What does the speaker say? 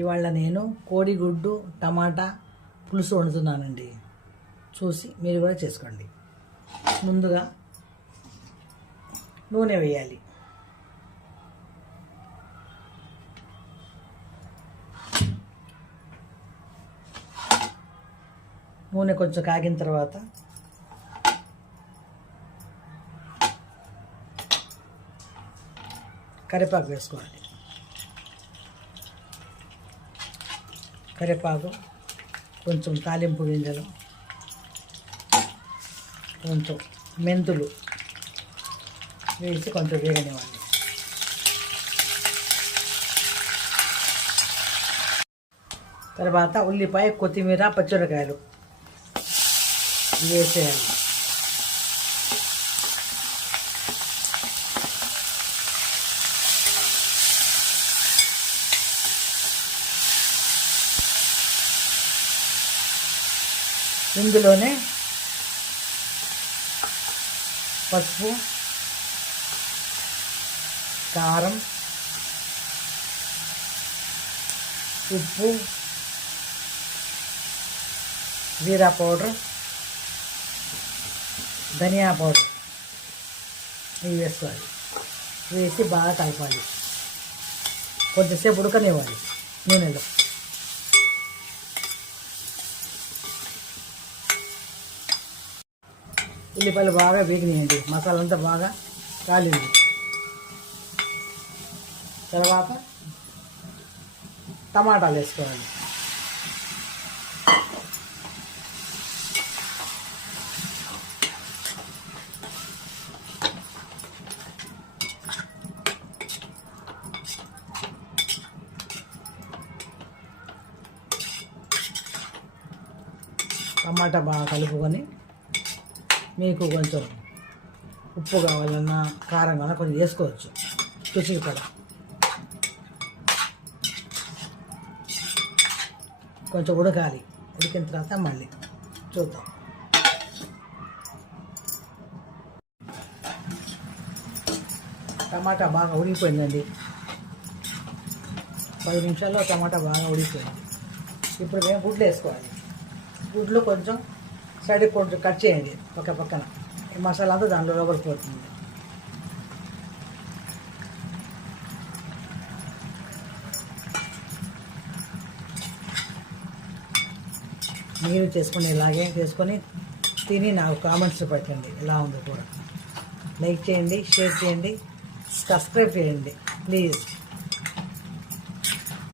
ఇవాళ నేను కోడిగుడ్డు టమాటా పులుసు వండుతున్నానండి. చూసి మీరు కూడా చేసుకోండి. ముందుగా నూనె వేయాలి. నూనె కొంచెం కాగిన తర్వాత కరివేపాకు వేసుకోవాలి. కరివేపాకు, కొంచెం తాలింపు గింజలు, కొంచెం మెంతులు వేసి కొంచెం వేగనివ్వాలి. తర్వాత ఉల్లిపాయ, కొత్తిమీర, పచ్చిమిరకాయలు వేసేయాలి. ఇందులోనే పసుపు, కారం, ఉప్పు, జీరా పౌడర్, ధనియా పౌడర్ ఇవి వేసుకోవాలి. వేసి బాగా కలపాలి. కొద్దిసేపు ఉడకనివ్వాలి నూనెలో. ఉల్లిపాయలు బాగా వేగినాయండి. మసాలా అంతా బాగా కాలింది. తర్వాత టమాటాలు వేసుకోవాలి. టమాటా బాగా కలుపుకొని మీకు కొంచెం ఉప్పు కావాలన్నా కారం కావాలన్నా కొంచెం వేసుకోవచ్చు రుచికి పడ. కొంచెం ఉడకాలి. ఉడికిన తర్వాత మళ్ళీ చూద్దాం. టమాటా బాగా ఉడికిపోయిందండి. 10 నిమిషాల్లో టమాటా బాగా ఉడికిపోయింది. ఇప్పుడు మేము గుడ్లు వేసుకోవాలి. గుడ్లు కొంచెం సైడ్ కొంచెం కట్ చేయండి ఒక పక్కన. ఈ మసాలా అంతా దాంట్లో లోపలిపోతుంది. మీరు చేసుకుని ఇలాగే చేసుకొని తిని నాకు కామెంట్స్ పెట్టండి ఎలా ఉందో కూడా. లైక్ చేయండి, షేర్ చేయండి, సబ్స్క్రైబ్ చేయండి ప్లీజ్.